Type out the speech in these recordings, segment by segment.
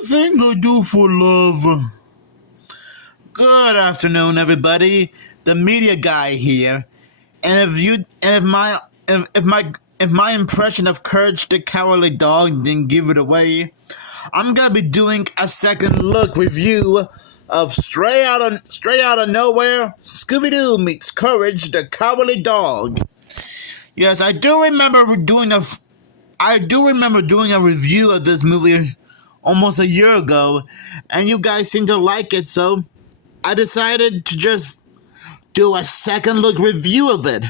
the things I do for love. Good afternoon, everybody. The media guy here. And if my impression of Courage the Cowardly Dog didn't give it away, I'm gonna be doing a second look review of Straight Outta Nowhere, Scooby-Doo meets Courage the Cowardly Dog. Yes, I do remember doing a review of this movie almost a year ago, and you guys seem to like it, so I decided to just do a second look review of it.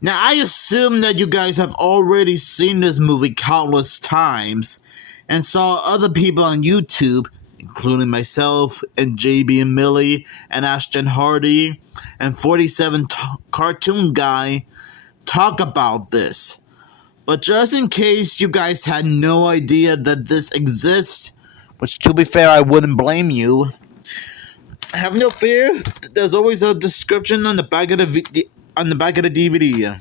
Now, I assume that you guys have already seen this movie countless times and saw other people on YouTube, including myself and JB and Millie and Ashton Hardy and 47 Cartoon Guy, talk about this. But just in case you guys had no idea that this exists, which to be fair, I wouldn't blame you, have no fear. There's always a description on the back of the DVD.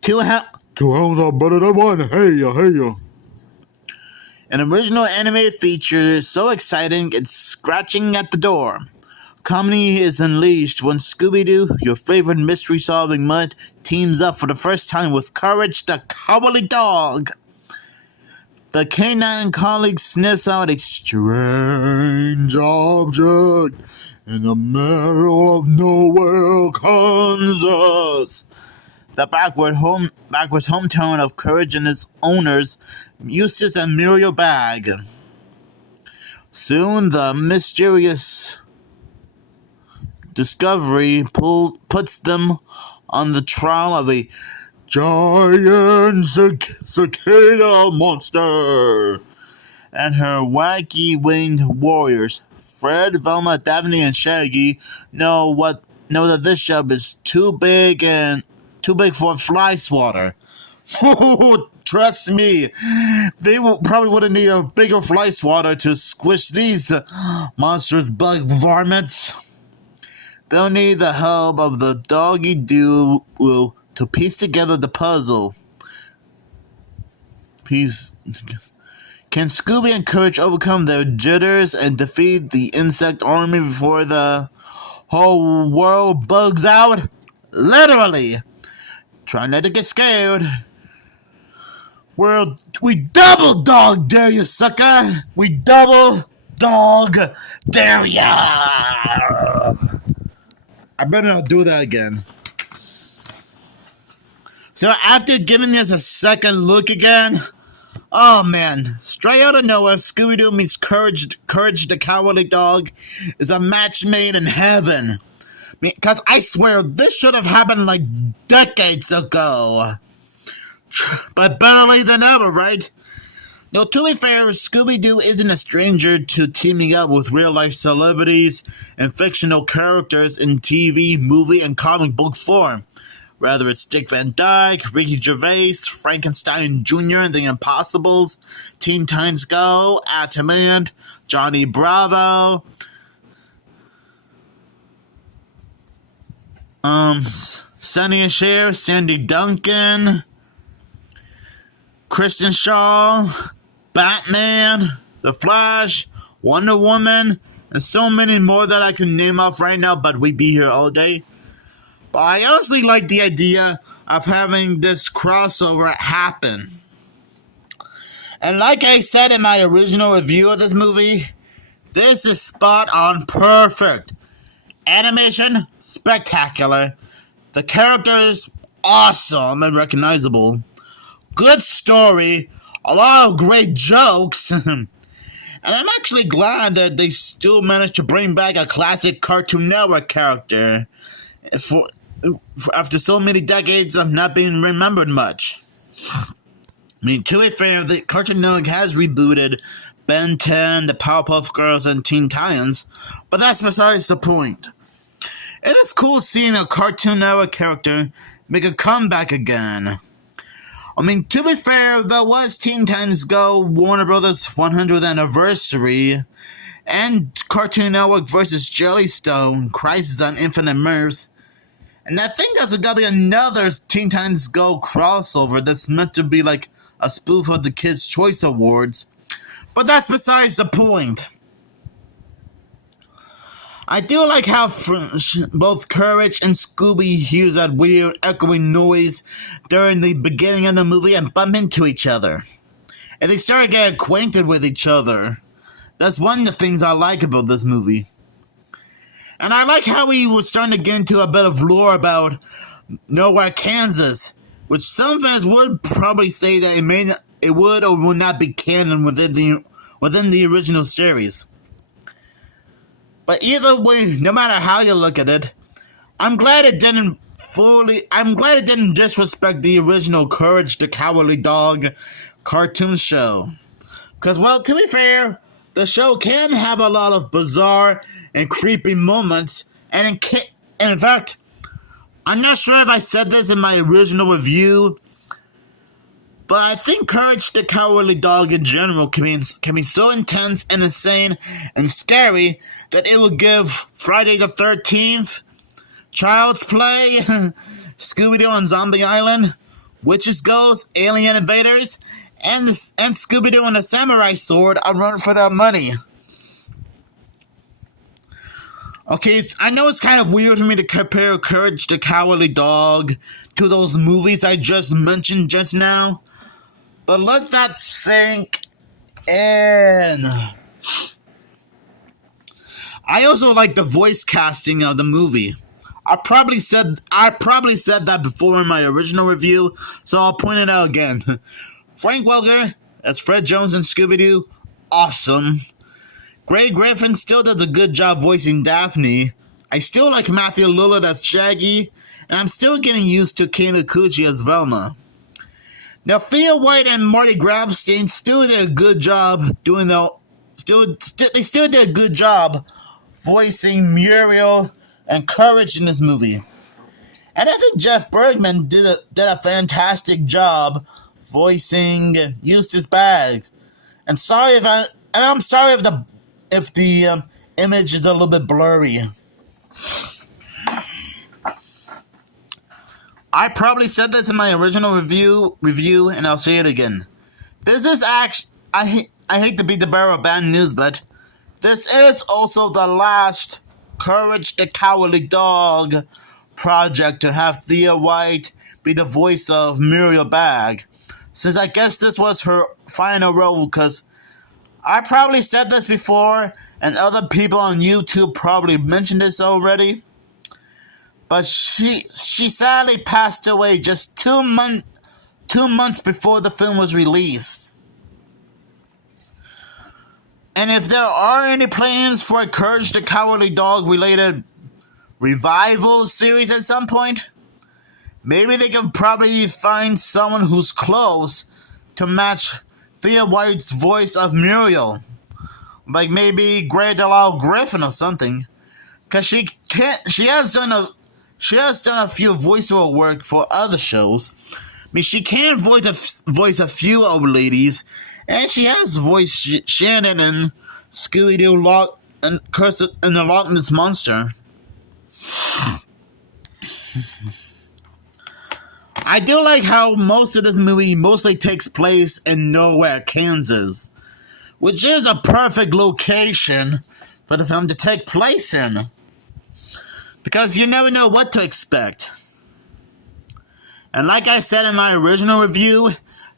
Two hounds are better than one. Hey. An original animated feature is so exciting it's scratching at the door. Comedy is unleashed when Scooby-Doo, your favorite mystery-solving mutt, teams up for the first time with Courage the Cowardly Dog. The canine colleague sniffs out a strange object in the middle of nowhere, Kansas. The backwards hometown of Courage and its owners, Eustace and Muriel Bag. Soon the mysterious discovery puts them on the trail of a giant cicada monster and her wacky winged warriors. Fred, Velma, Daphne, and Shaggy know that this job is too big for fly swatter. Trust me, they probably wouldn't need a bigger fly swatter to squish these monstrous bug varmints. They'll need the help of the doggy duo to piece together the puzzle. Can Scooby and Courage overcome their jitters and defeat the insect army before the whole world bugs out? Literally! Try not to get scared. We double dog dare you, sucker! We double dog dare ya! I better not do that again. So after giving this a second look again, oh man, Straight Outta Nowhere, Scooby-Doo meets Courage the Cowardly Dog is a match made in heaven. Because I swear, this should have happened like decades ago. But better late than ever, right? Now, to be fair, Scooby-Doo isn't a stranger to teaming up with real-life celebrities and fictional characters in TV, movie, and comic book form. Whether it's Dick Van Dyke, Ricky Gervais, Frankenstein Jr. and the Impossibles, Teen Titans Go, Ataman, Johnny Bravo, Sonny and Cher, Sandy Duncan, Kristen Shaw, Batman, The Flash, Wonder Woman, and so many more that I can name off right now, but we'd be here all day. But I honestly like the idea of having this crossover happen. And like I said in my original review of this movie, this is spot on perfect. Animation, spectacular. The characters, awesome and recognizable. Good story, a lot of great jokes. And I'm actually glad that they still managed to bring back a classic Cartoon Network character after so many decades of not being remembered much. I mean, to be fair, the Cartoon Network has rebooted Ben 10, the Powerpuff Girls, and Teen Titans, but that's besides the point. It is cool seeing a Cartoon Network character make a comeback again. I mean, to be fair, there was Teen Titans Go, Warner Brothers' 100th anniversary, and Cartoon Network vs. Jellystone, Crisis on Infinite Mirth. And I think there's gonna be another Teen Titans Go crossover that's meant to be like a spoof of the Kids' Choice Awards, but that's besides the point. I do like how both Courage and Scooby hear that weird echoing noise during the beginning of the movie and bump into each other. And they start to get acquainted with each other. That's one of the things I like about this movie. And I like how we were starting to get into a bit of lore about Nowhere, Kansas, which some fans would probably say that it would or would not be canon within the original series. But either way, no matter how you look at it, I'm glad it didn't disrespect the original Courage the Cowardly Dog cartoon show. Because, well, to be fair, the show can have a lot of bizarre and creepy moments, and in fact, I'm not sure if I said this in my original review, but I think Courage the Cowardly Dog in general can be so intense and insane and scary that it would give Friday the 13th, Child's Play, Scooby-Doo on Zombie Island, Witches Ghosts, Alien Invaders, and Scooby-Doo and the Samurai Sword a run for their money. Okay, I know it's kind of weird for me to compare Courage the Cowardly Dog to those movies I just mentioned just now, but let that sink in. I also like the voice casting of the movie. I probably said that before in my original review, so I'll point it out again. Frank Welker as Fred Jones in Scooby-Doo, awesome. Greg Griffin still does a good job voicing Daphne. I still like Matthew Lillard as Shaggy, and I'm still getting used to Kei Mikuchi as Velma. Now, Thea White and Marty Grabstein still did a good job they still did a good job voicing Muriel and Courage in this movie. And I think Jeff Bergman did a fantastic job voicing Eustace Baggs. And I'm sorry if the image is a little bit blurry. I probably said this in my original review, and I'll say it again. This is I hate to be the bearer of bad news, but this is also the last Courage the Cowardly Dog project to have Thea White be the voice of Muriel Bagg, since I guess this was her final role, because I probably said this before, and other people on YouTube probably mentioned this already, but she sadly passed away just 2 months before the film was released. And if there are any plans for a Courage the Cowardly Dog related revival series at some point, maybe they can probably find someone who's close to match Thea White's voice of Muriel. Like maybe Grey DeLisle Griffin or something. Cause she has done a few voiceover work for other shows. I mean, she can voice a few old ladies, and she has voiced Shannon in Scooby-Doo and Curse and the Loch Ness Monster. I do like how most of this movie mostly takes place in Nowhere, Kansas, which is a perfect location for the film to take place in, because you never know what to expect. And like I said in my original review,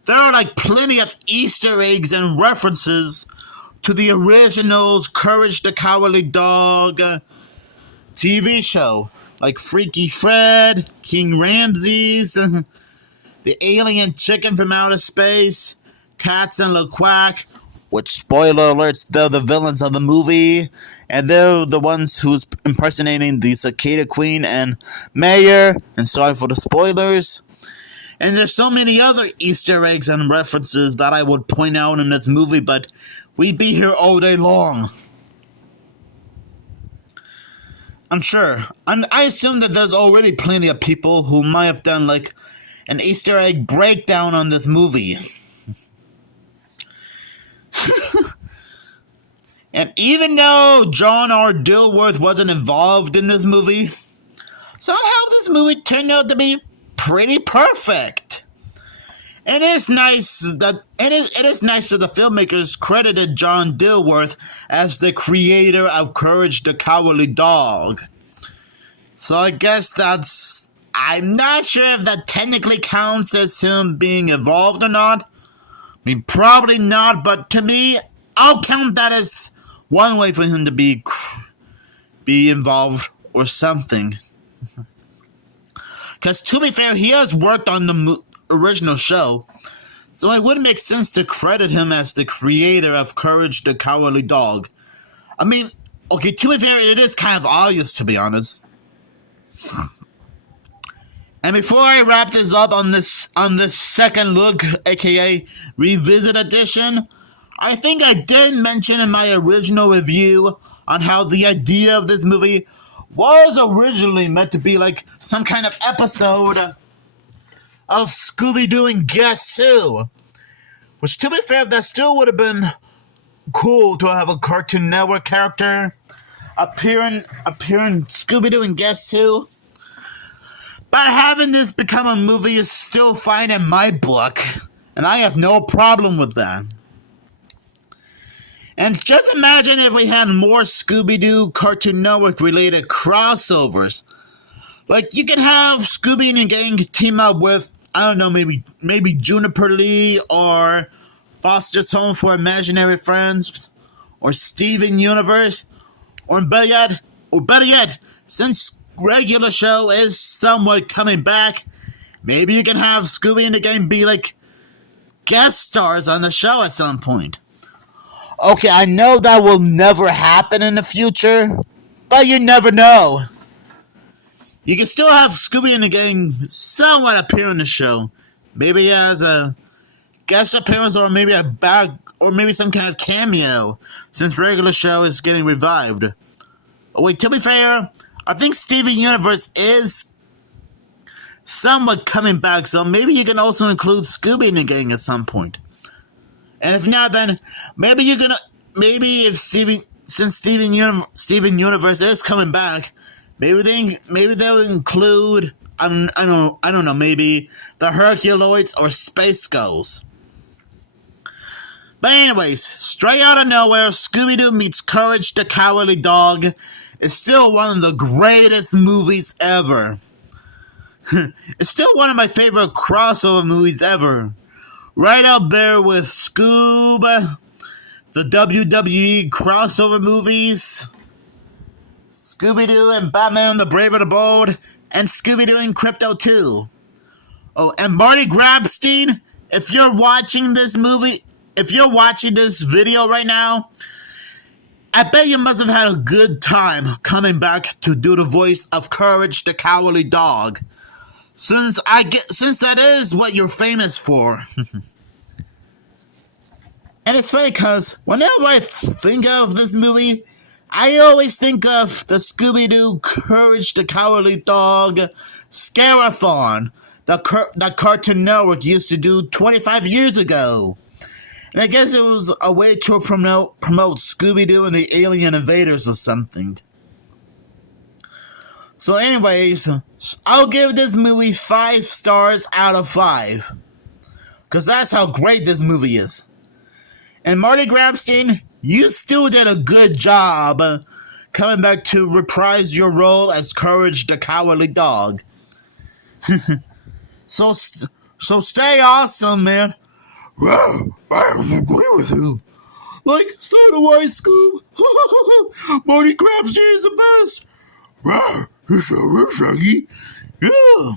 there are like plenty of Easter eggs and references to the original Courage the Cowardly Dog TV show, like Freaky Fred, King Ramses, the alien chicken from outer space, Cats and LeQuack, which, spoiler alerts, they're the villains of the movie, and they're the ones who's impersonating the Cicada Queen and Mayor, and sorry for the spoilers. And there's so many other Easter eggs and references that I would point out in this movie, but we'd be here all day long. I'm sure. I assume that there's already plenty of people who might have done like an Easter egg breakdown on this movie. And even though John R. Dilworth wasn't involved in this movie, somehow this movie turned out to be pretty perfect. It is nice that it is nice that the filmmakers credited John Dilworth as the creator of Courage the Cowardly Dog. So I guess that's... I'm not sure if that technically counts as him being involved or not. I mean, probably not, but to me, I'll count that as one way for him to be involved or something. Because to be fair, he has worked on the original show, so it would make sense to credit him as the creator of Courage the Cowardly Dog. I mean, okay, to be fair, it is kind of obvious, to be honest. And before I wrap this up on this second look, aka revisit edition, I think I did mention in my original review on how the idea of this movie was originally meant to be like some kind of episode of Scooby-Doo and Guess Who. Which, to be fair, that still would have been cool to have a Cartoon Network character appearing Scooby-Doo and Guess Who. But having this become a movie is still fine in my book, and I have no problem with that. And just imagine if we had more Scooby-Doo Cartoon Network related crossovers. Like, you can have Scooby and the gang team up with, I don't know, maybe Juniper Lee or Foster's Home for Imaginary Friends or Steven Universe, or better yet, since regular show is somewhat coming back, maybe you can have Scooby and the gang be like guest stars on the show at some point. Okay, I know that will never happen in the future, but you never know. You can still have Scooby and the gang somewhat appear in the show. Maybe as a guest appearance or maybe some kind of cameo, since regular show is getting revived. Oh, wait, to be fair, I think Steven Universe is somewhat coming back, so maybe you can also include Scooby and the gang at some point. And if not, then maybe if Steven Universe is coming back, maybe they'll include I don't know, maybe the Herculoids or Space Ghosts. But anyways, straight out of nowhere, Scooby-Doo meets Courage the Cowardly Dog. It's still one of the greatest movies ever. It's still one of my favorite crossover movies ever. Right up there with Scoob, the WWE crossover movies, Scooby-Doo and Batman the Brave and the Bold, and Scooby-Doo and Crypto 2. Oh, and Marty Grabstein, if you're watching this video right now, I bet you must have had a good time coming back to do the voice of Courage the Cowardly Dog. Since that is what you're famous for. And it's funny because whenever I think of this movie, I always think of the Scooby-Doo Courage the Cowardly Dog Scare-a-thon that Cartoon Network used to do 25 years ago. And I guess it was a way to promote Scooby-Doo and the Alien Invaders or something. So anyways, I'll give this movie 5 stars out of 5. Because that's how great this movie is. And Marty Grabstein, you still did a good job coming back to reprise your role as Courage the Cowardly Dog. So stay awesome, man. I agree with you. Like, so do I, Scoob. Marty Grabstein is the best. It's a Shaggy. Yeah.